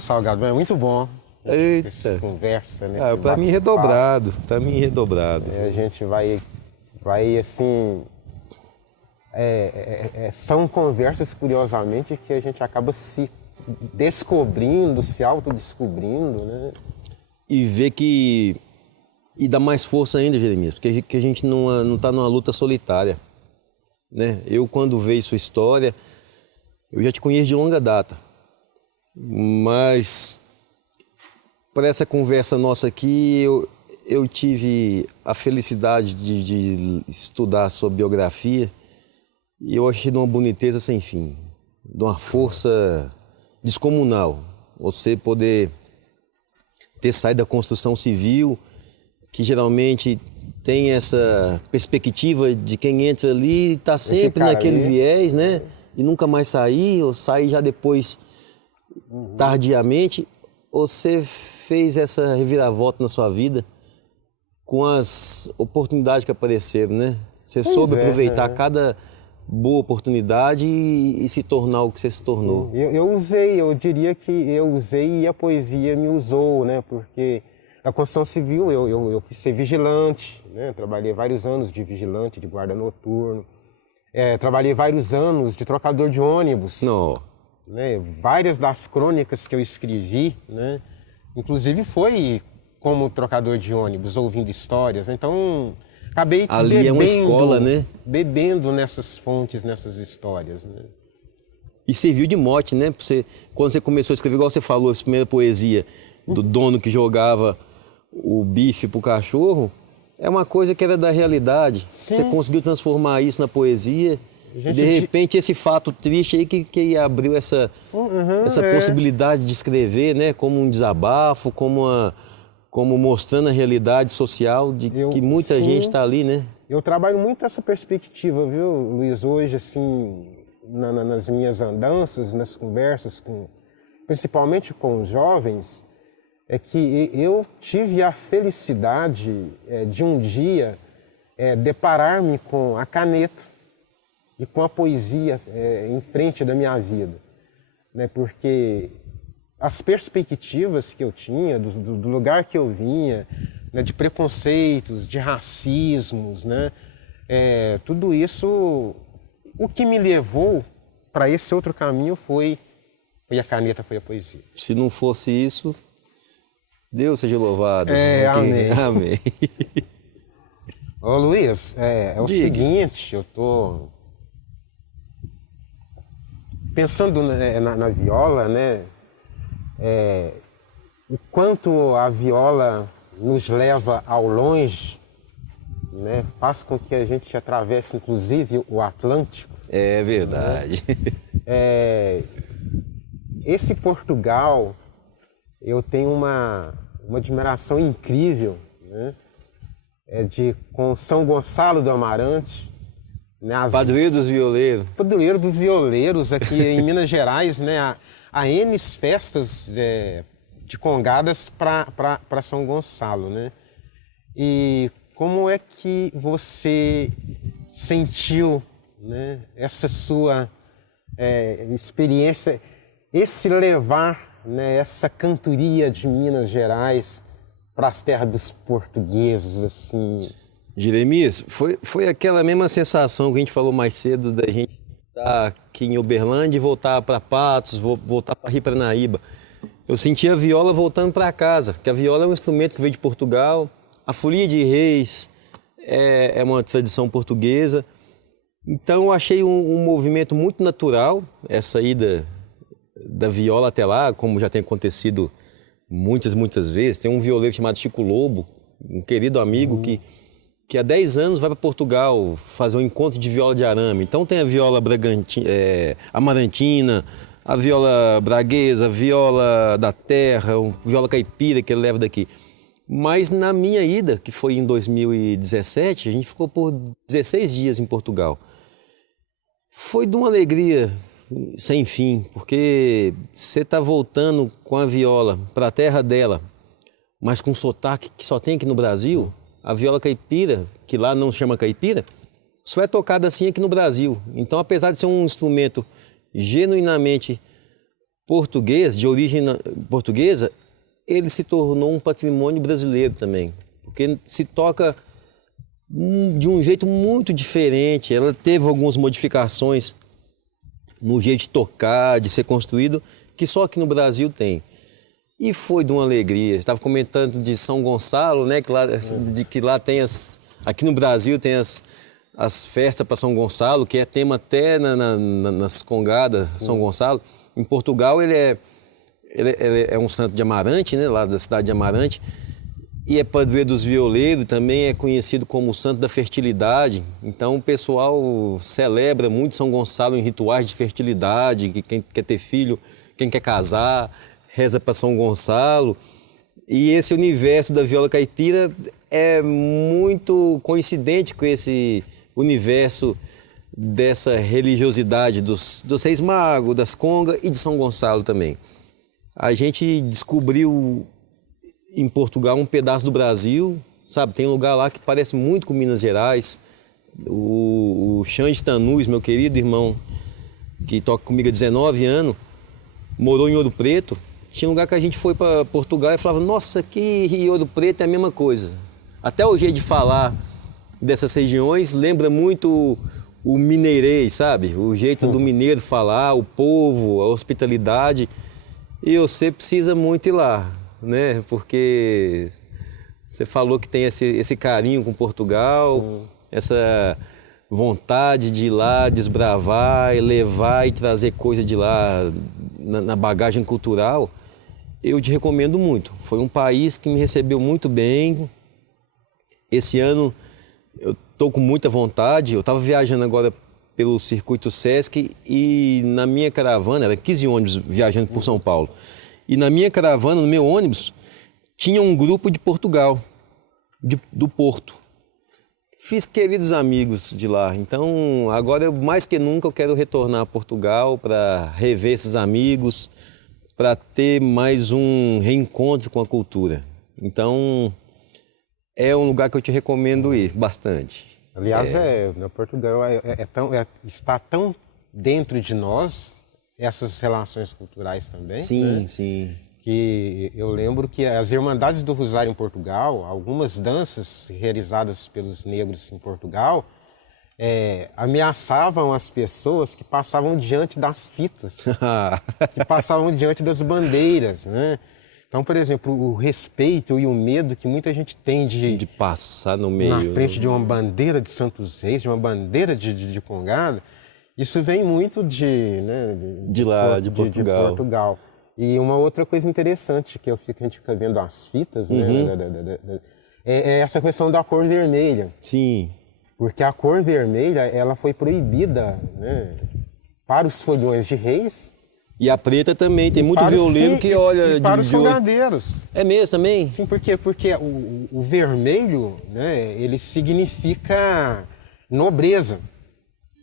Ô, Salgado, é muito bom. Eita. Essa conversa, né? Para mim redobrado, A gente vai assim... são conversas, curiosamente, que a gente acaba se descobrindo, se autodescobrindo, né? E ver que... E dá mais força ainda, Jeremias, porque a gente não está numa luta solitária, né? Eu, quando vejo sua história, eu já te conheço de longa data, mas para essa conversa nossa aqui, eu tive a felicidade de estudar a sua biografia e eu achei de uma boniteza sem fim, de uma força descomunal. Você poder ter saído da construção civil, que geralmente tem essa perspectiva de quem entra ali está sempre naquele viés, né? E nunca mais sair, ou sair já depois, tardiamente. Você fez essa reviravolta na sua vida com as oportunidades que apareceram, né? Você soube aproveitar cada boa oportunidade e se tornar o que você se tornou. Eu diria que eu usei e a poesia me usou, né? Porque na construção civil eu fui ser vigilante, né? Trabalhei vários anos de vigilante, de guarda noturno. Trabalhei vários anos de trocador de ônibus. Não. Né? Várias das crônicas que eu escrevi, né? Inclusive foi como trocador de ônibus, ouvindo histórias. Então, acabei ali é uma escola, né? Bebendo nessas fontes, nessas histórias, né? E serviu de mote, né? Quando você começou a escrever, igual você falou, essa primeira poesia do dono que jogava o bife pro cachorro, é uma coisa que era da realidade. Sim. Você conseguiu transformar isso na poesia. De repente, esse fato triste aí que abriu essa possibilidade de escrever, né? Como um desabafo, como mostrando a realidade social de que muita gente está ali, né? Eu trabalho muito essa perspectiva, viu, Luiz? Hoje, assim, nas minhas andanças, nas conversas, principalmente com os jovens, é que eu tive a felicidade de um dia deparar-me com a caneta e com a poesia em frente da minha vida, né? Porque as perspectivas que eu tinha, do lugar que eu vinha, né, de preconceitos, de racismos, né, tudo isso, o que me levou para esse outro caminho foi a caneta, foi a poesia. Se não fosse isso, Deus seja louvado. Amém. Amém. Ô Luiz, o seguinte, eu tô pensando na viola, né? O quanto a viola nos leva ao longe, né? Faz com que a gente atravesse, inclusive, o Atlântico. É verdade. Né? Esse Portugal, eu tenho uma admiração incrível, né? Com São Gonçalo do Amarante. Né? Padroeiro dos violeiros. Padroeiro dos violeiros, aqui em Minas Gerais, né? Há N festas de congadas para São Gonçalo, né? E como é que você sentiu, né, essa sua experiência, esse levar, né, essa cantoria de Minas Gerais para as terras dos portugueses, assim? Jeremias, foi aquela mesma sensação que a gente falou mais cedo da gente estar aqui em Uberlândia e voltar para Patos, voltar para Rio Paranaíba. Eu senti a viola voltando para casa, porque a viola é um instrumento que veio de Portugal, a folia de reis é uma tradição portuguesa. Então eu achei um movimento muito natural, essa ida da viola até lá, como já tem acontecido muitas vezes. Tem um violeiro chamado Chico Lobo, um querido amigo que há 10 anos vai para Portugal fazer um encontro de viola de arame. Então tem a viola amarantina, a viola braguesa, a viola da terra, a viola caipira que ele leva daqui. Mas na minha ida, que foi em 2017, a gente ficou por 16 dias em Portugal. Foi de uma alegria sem fim, porque você está voltando com a viola para a terra dela, mas com sotaque que só tem aqui no Brasil. A viola caipira, que lá não se chama caipira, só é tocada assim aqui no Brasil. Então, apesar de ser um instrumento genuinamente português, de origem portuguesa, ele se tornou um patrimônio brasileiro também, porque se toca de um jeito muito diferente. Ela teve algumas modificações no jeito de tocar, de ser construído, que só aqui no Brasil tem. E foi de uma alegria. Você estava comentando de São Gonçalo, né? Que lá tem aqui no Brasil tem as festas para São Gonçalo, que é tema até nas congadas São Gonçalo. Em Portugal ele é um santo de Amarante, né? Lá da cidade de Amarante. E é padroeiro dos violeiros, também é conhecido como o santo da fertilidade. Então o pessoal celebra muito São Gonçalo em rituais de fertilidade, que quem quer ter filho, quem quer casar, reza para São Gonçalo. E esse universo da viola caipira é muito coincidente com esse universo dessa religiosidade dos Reis Magos, das congas e de São Gonçalo também. A gente descobriu em Portugal um pedaço do Brasil, sabe? Tem um lugar lá que parece muito com Minas Gerais. O Xande Tanús, meu querido irmão, que toca comigo há 19 anos, morou em Ouro Preto. Tinha um lugar que a gente foi para Portugal e falava, nossa, aqui em Ouro Preto é a mesma coisa. Até o jeito de falar dessas regiões lembra muito o mineirês, sabe? O jeito do mineiro falar, o povo, a hospitalidade. E você precisa muito ir lá, né? Porque você falou que tem esse carinho com Portugal, sim, essa vontade de ir lá, desbravar, e levar e trazer coisa de lá na bagagem cultural. Eu te recomendo muito. Foi um país que me recebeu muito bem. Esse ano eu estou com muita vontade. Eu estava viajando agora pelo circuito Sesc e na minha caravana, era 15 ônibus viajando por São Paulo. E na minha caravana, no meu ônibus, tinha um grupo de Portugal, do Porto. Fiz queridos amigos de lá. Então, agora, mais que nunca, eu quero retornar a Portugal para rever esses amigos, para ter mais um reencontro com a cultura. Então, é um lugar que eu te recomendo ir bastante. Aliás, Portugal está tão dentro de nós, essas relações culturais também. Sim, né? sim. Que eu lembro que as Irmandades do Rosário em Portugal, algumas danças realizadas pelos negros em Portugal, ameaçavam as pessoas que passavam diante das fitas, que passavam diante das bandeiras, né? Então, por exemplo, o respeito e o medo que muita gente tem de passar no meio, na frente de uma bandeira de Santos Reis, de uma bandeira de Congada, isso vem muito de Portugal. E uma outra coisa interessante que a gente fica vendo as fitas, né, é essa questão da cor vermelha. Sim. Porque a cor vermelha, ela foi proibida, né, para os folhões de reis. E a preta também, tem muito violeiro que olha... E para os congadeiros. É mesmo também? Sim, porque o vermelho, né, ele significa nobreza.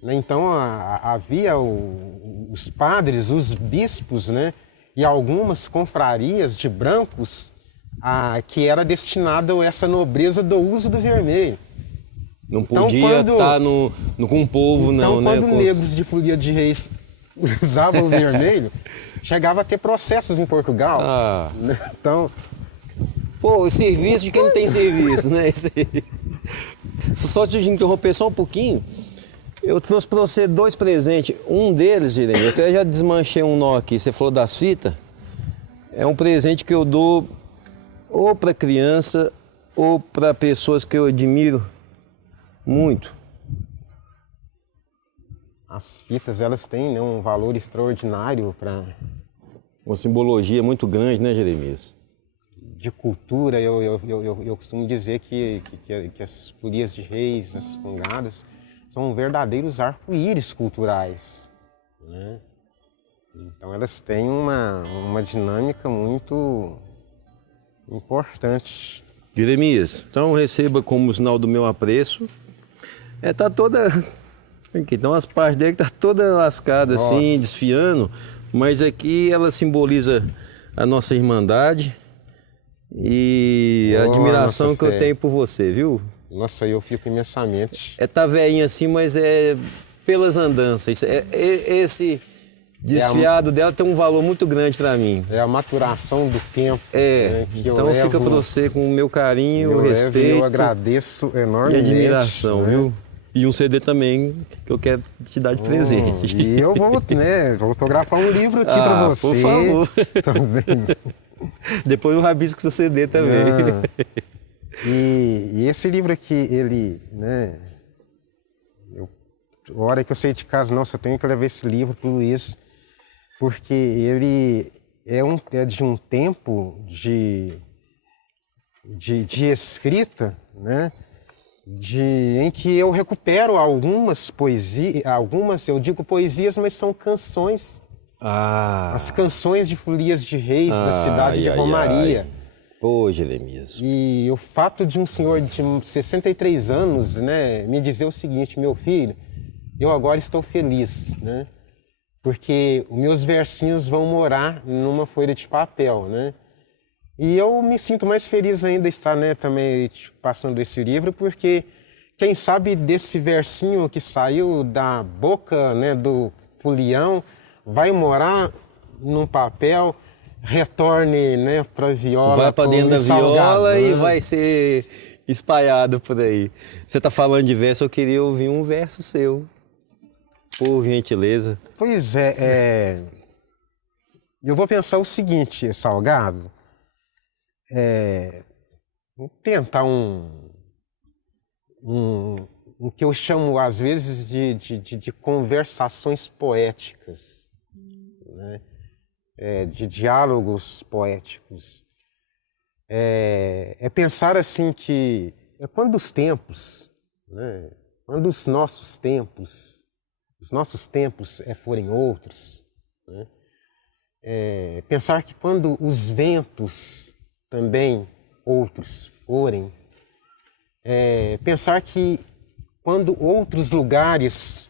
Então havia os padres, os bispos, né, e algumas confrarias de brancos que era destinado a essa nobreza do uso do vermelho. Não podia estar com o povo, então, não, né? Quando negros de folia de reis usavam o vermelho, chegava a ter processos em Portugal. Então... Pô, serviço de quem não tem serviço, né? Só te interromper só um pouquinho. Eu trouxe para você 2 presentes. Um deles, Irene, eu até já desmanchei um nó aqui. Você falou das fitas. É um presente que eu dou ou para criança ou para pessoas que eu admiro muito. As fitas, elas têm, né, um valor extraordinário para... Uma simbologia muito grande, né, Jeremias? De cultura, eu costumo dizer que as folias de reis, as congadas, são verdadeiros arco-íris culturais, né? Então elas têm uma dinâmica muito importante. Jeremias, então receba como sinal do meu apreço. Tá toda... Então as partes dele tá toda lascada assim, desfiando, mas aqui ela simboliza a nossa irmandade e a admiração que eu tenho por você, viu? Nossa, eu fico imensamente. Tá velhinha assim, mas é pelas andanças. desfiado dela tem um valor muito grande para mim. É a maturação do tempo. É, né, então fica para você com o meu carinho, respeito eu agradeço e enormemente. admiração, né? viu? E um CD também que eu quero te dar de presente. E eu vou, vou autografar um livro aqui para você. Por favor. Também. Depois eu rabisco seu CD também. E esse livro aqui, ele, né? A hora que eu saí de casa, nossa, eu tenho que levar esse livro para o Luiz, porque ele é de um tempo de escrita, né? Em que eu recupero algumas poesias, eu digo poesias, mas são canções. As canções de Folias de Reis, da cidade de Romaria. Pô, Jeremias. E o fato de um senhor de 63 anos, né, me dizer o seguinte: meu filho, eu agora estou feliz, né? Porque os meus versinhos vão morar numa folha de papel, né? E eu me sinto mais feliz ainda de estar, né, também passando esse livro, porque quem sabe desse versinho que saiu da boca, né, do folião vai morar num papel, retorne, né, para a viola. Vai para dentro da viola, né? e vai ser espalhado por aí. Você está falando de verso, eu queria ouvir um verso seu, por gentileza. Pois eu vou pensar o seguinte, Salgado. Vou tentar um que eu chamo às vezes de conversações poéticas, né? De diálogos poéticos. É pensar assim que quando os tempos, né? Quando os nossos tempos forem outros, né? Pensar que quando os ventos também outros forem, pensar que quando outros lugares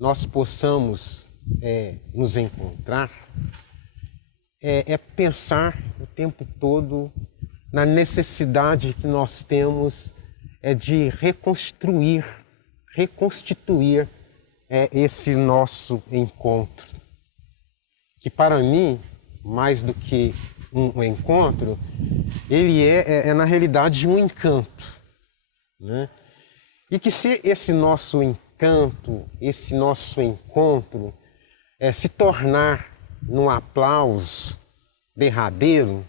nós possamos nos encontrar, pensar o tempo todo na necessidade que nós temos de reconstituir esse nosso encontro, que para mim, mais do que um encontro, ele é na realidade um encanto, né? E que se esse nosso encanto, esse nosso encontro se tornar num aplauso derradeiro,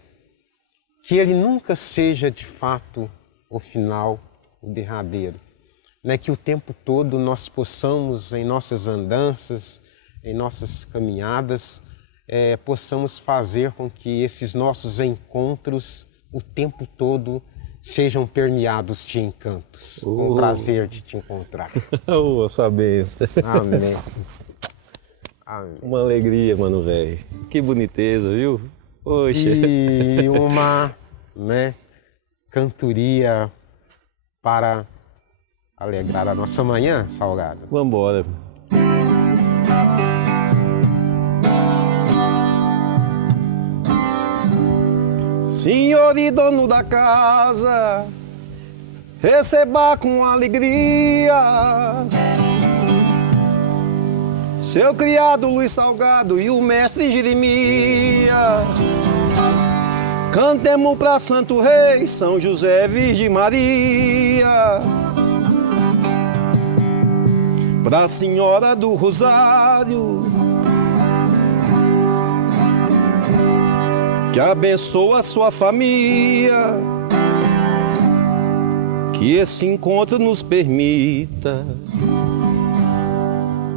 que ele nunca seja de fato o final, o derradeiro, né? Que o tempo todo nós possamos, em nossas andanças, em nossas caminhadas, possamos fazer com que esses nossos encontros o tempo todo sejam permeados de encantos. Com o prazer de te encontrar. A sua bênção. Amém. Amém. Uma alegria, mano, velho. Que boniteza, viu? Poxa. E uma, né, cantoria para alegrar a nossa manhã, Salgado. Vamos embora. Senhor e dono da casa, receba com alegria seu criado Luiz Salgado e o mestre Jeremias. Cantemos pra Santo Rei, São José, Virgem Maria, pra Senhora do Rosário, que abençoa a sua família, que esse encontro nos permita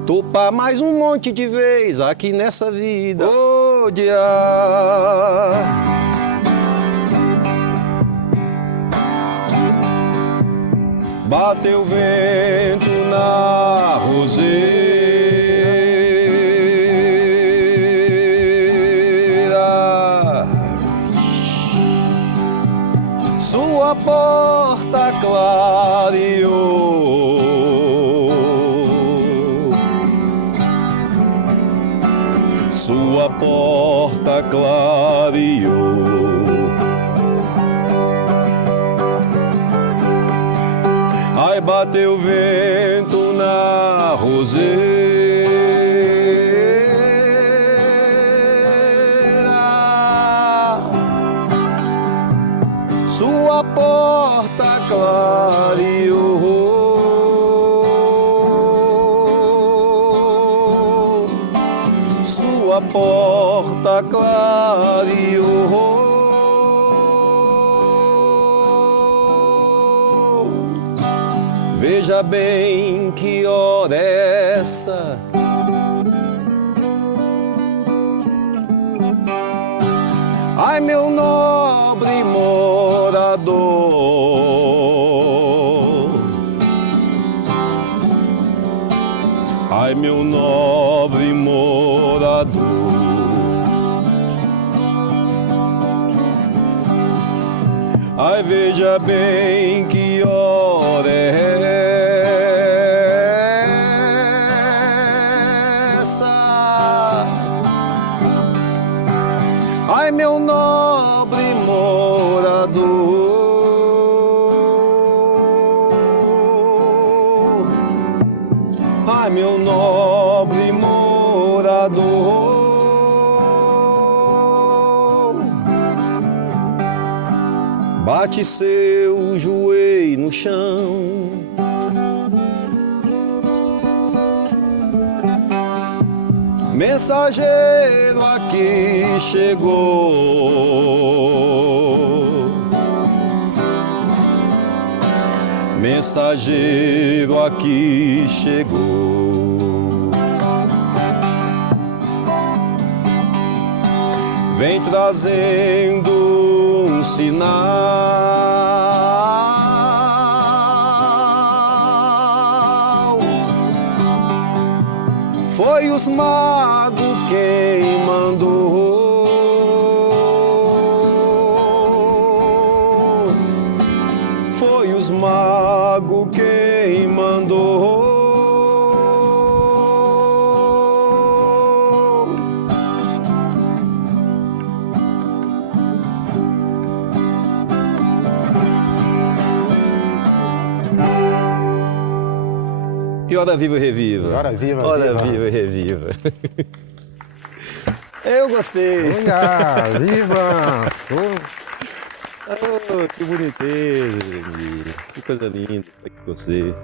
topar mais um monte de vez aqui nessa vida. Oh, dia. Bateu vento na roseira, sua porta clareou, sua porta clareou. Ai, bateu vento na roseira, Sua porta clareou, sua porta clareou. Veja bem que hora é essa. Ai, meu nobre morador, ai, meu nobre morador, ai, veja bem que hora é essa. Ai, meu nobre morador, ai, meu nobre morador, bate seu joelho no chão, mensageiro aqui chegou, mensageiro aqui chegou, vem trazendo um sinal. Foi os magos quem mandou, foi os magos quem mandou. E hora viva e reviva. Hora viva, hora viva. Viva e reviva. Eu gostei. Olha, viva! Oh, que boniteza, que coisa linda. Que você.